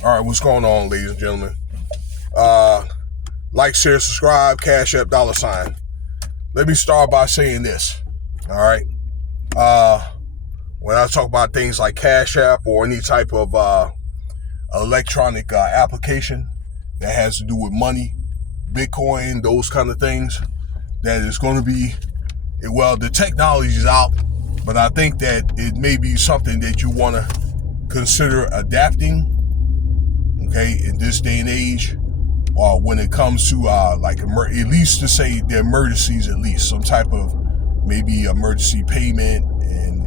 All right, what's going on, ladies and gentlemen? Like, share, subscribe, Cash App, $. Let me start by saying this. All right. When I talk about things like Cash App or any type of electronic application that has to do with money, Bitcoin, those kind of things, that is going to be, well, the technology is out, but I think that it may be something that you want to consider adapting, okay, in this day and age, or when it comes to at least to say the emergencies, at least some type of maybe emergency payment and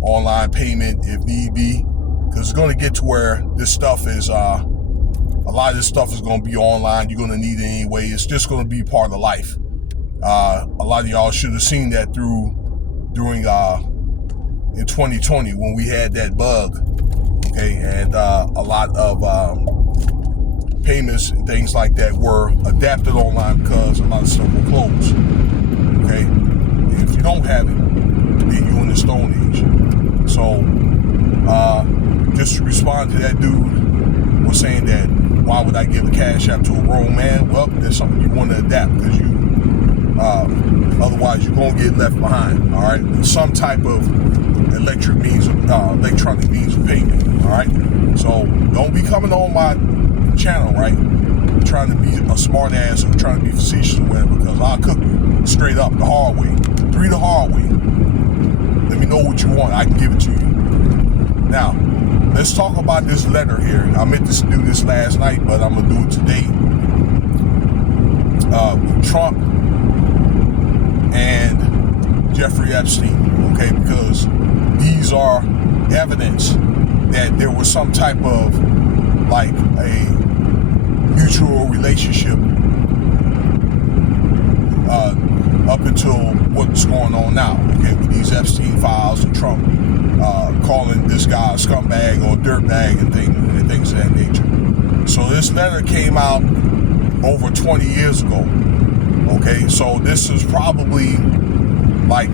online payment if need be, because it's going to get to where this stuff is a lot of this stuff is going to be online. You're going to need it anyway. It's just going to be part of life. A lot of y'all should have seen that during in 2020 when we had that bug, okay, and a lot of payments and things like that were adapted online because a lot of stuff will close, okay? And if you don't have it, then you're in the Stone Age. So just to respond to that dude was saying that why would I give a Cash App to a grown man? Well, there's something you want to adapt because otherwise you're going to get left behind, all right? Some type of electronic means of payment, all right? So don't be coming on my channel, right, trying to be a smart ass or trying to be facetious or whatever, because I'll cook you straight up the hard way, the hard way. Let me know what you want. I can give it to you. Now, let's talk about this letter here. I meant to do this last night, but I'm going to do it today. Trump and Jeffrey Epstien, okay, because these are evidence that there was some type of like a mutual relationship up until what's going on now, okay, with these Epstein files and Trump calling this guy a scumbag or a dirtbag and things of that nature. So this letter came out over 20 years ago, okay, so this is probably like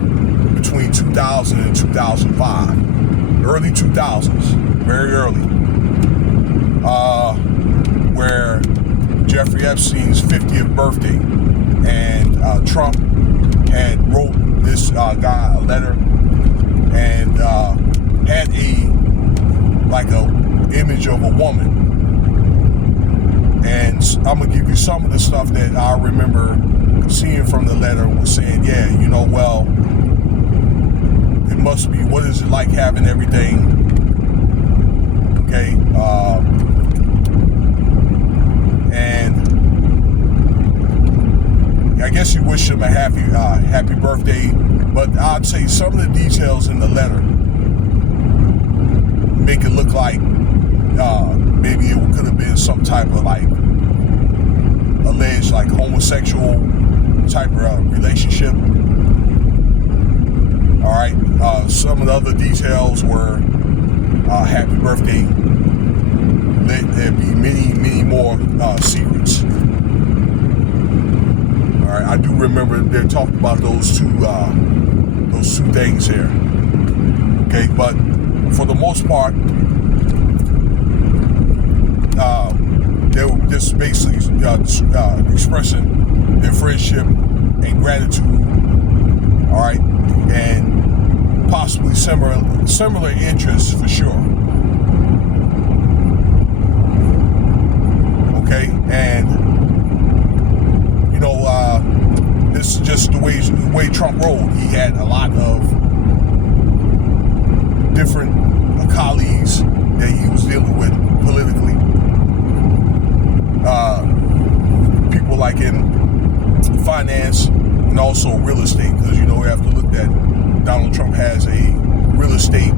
between 2000 and 2005, early 2000s, very early, where Jeffrey Epstein's 50th birthday, and Trump had wrote this guy a letter and had a image of a woman. And I'm gonna give you some of the stuff that I remember seeing from the letter. Was saying, yeah, well, it must be, what is it like having everything, okay, and I guess you wish him a happy birthday, but I'd say some of the details in the letter make it look like maybe it could have been some type of like alleged like homosexual type of relationship. All right, some of the other details were happy birthday. There'd be many more secrets. All right, I do remember they talked about those two things here. Okay, but for the most part, they were just basically expressing their friendship and gratitude. All right, and possibly similar interests for sure. Okay, and this is just the way Trump rolled. He had a lot of different colleagues that he was dealing with politically. People like in finance and also real estate, because you have to look at Donald Trump has a real estate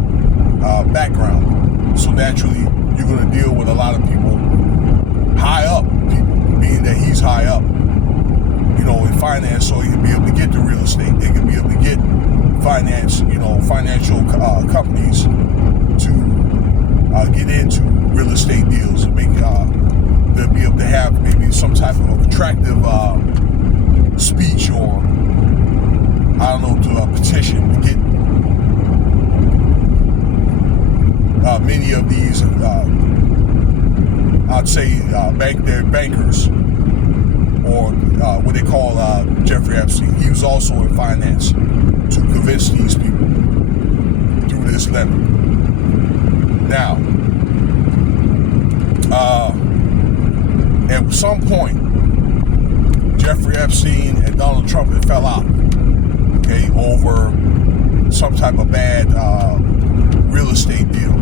background. So naturally, you're going to deal with a lot of people, high up people, being that he's high up, in finance, so he can be able to get the real estate. They can be able to get finance, financial companies to get into real estate deals and make, they'll be able to have maybe some type of attractive speech or, I don't know, to a petition to get many of these, I'd say, they're bankers, or what they call Jeffrey Epstein. He was also in finance to convince these people through this letter. Now, at some point, Jeffrey Epstein and Donald Trump had fell out, okay, over some type of bad real estate deal.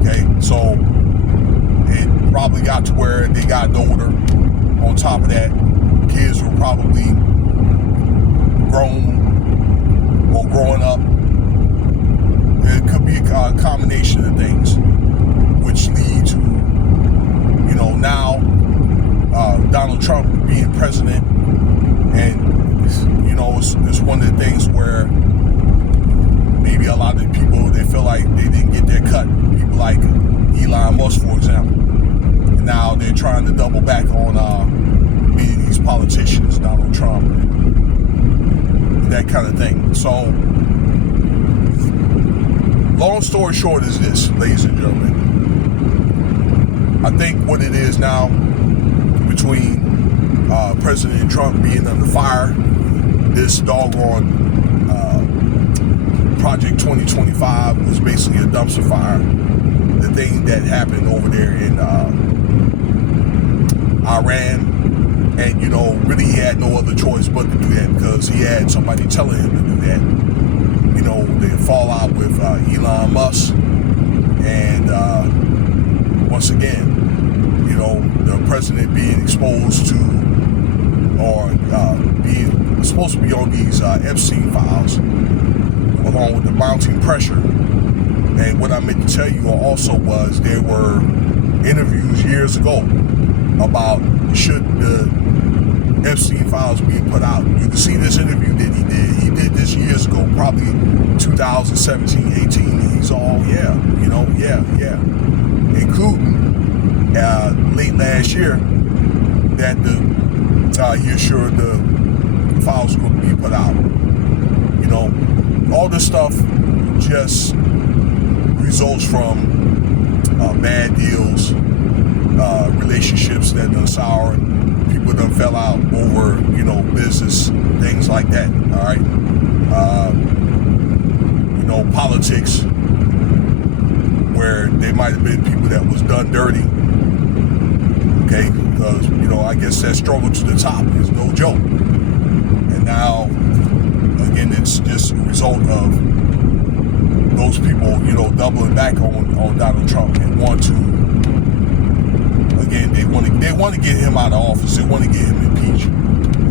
Okay, so it probably got to where they got older. On top of that, kids were probably grown or growing up. It could be a combination of things, which lead to, now Donald Trump being president, and it's one of the things where maybe a lot of people, they feel like they didn't get their cut. People like Elon Musk, for example. And now they're trying to double back on many of these politicians, Donald Trump, and that kind of thing. So, long story short is this, ladies and gentlemen. I think what it is now, between President Trump being under fire, this doggone Project 2025 was basically a dumpster fire. The thing that happened over there in Iran, and really he had no other choice but to do that, because he had somebody telling him to do that. The fallout with Elon Musk, and once again, the president being exposed to, or being supposed to be on these Epstien files, along with the mounting pressure. And what I meant to tell you also was there were interviews years ago about should the Epstein files be put out. You can see this interview that he did. He did this years ago, probably 2017, 18. He's all, yeah. Including late last year that he assured the files were going to be put out. All this stuff just results from bad deals, relationships that done sour, people done fell out over, business, things like that, all right? Politics, where there might have been people that was done dirty, okay? Because, I guess that struggle to the top is no joke. And now, again, it's just a result of those people, doubling back on Donald Trump and want to, again, they want to get him out of office. They want to get him impeached.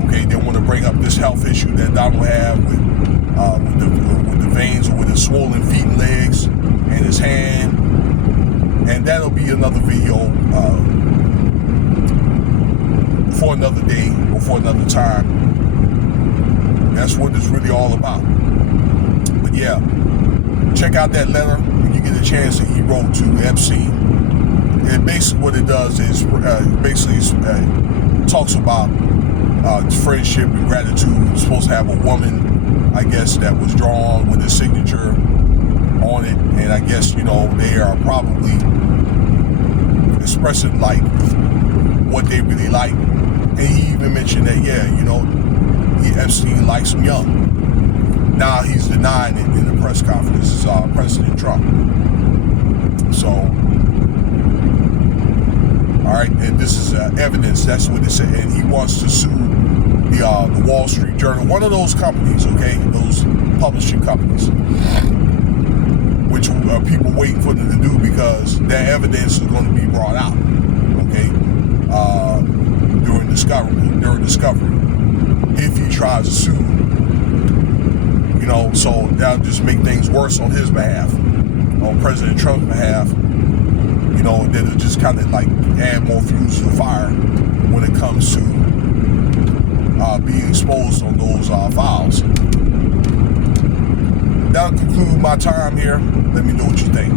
Okay, they want to bring up this health issue that Donald had with the veins, or with his swollen feet and legs and his hand, and that'll be another video for another day or for another time. That's what it's really all about. But yeah, check out that letter when you get a chance that he wrote to Epstein. And basically what it does is talks about friendship and gratitude. It's supposed to have a woman, I guess, that was drawn with his signature on it. And I guess, they are probably expressing like what they really like. And he even mentioned that, Epstein likes him young. Now he's denying it in the press conference. President Trump. So, all right, and this is evidence. That's what it said. And he wants to sue the Wall Street Journal, one of those companies, okay, those publishing companies, which people waiting for them to do, because that evidence is going to be brought out, okay, during discovery, if he tries to sue. So that'll just make things worse on his behalf, on President Trump's behalf. And then it'll just kind of like add more fuel to the fire when it comes to being exposed on those files. That'll conclude my time here. Let me know what you think.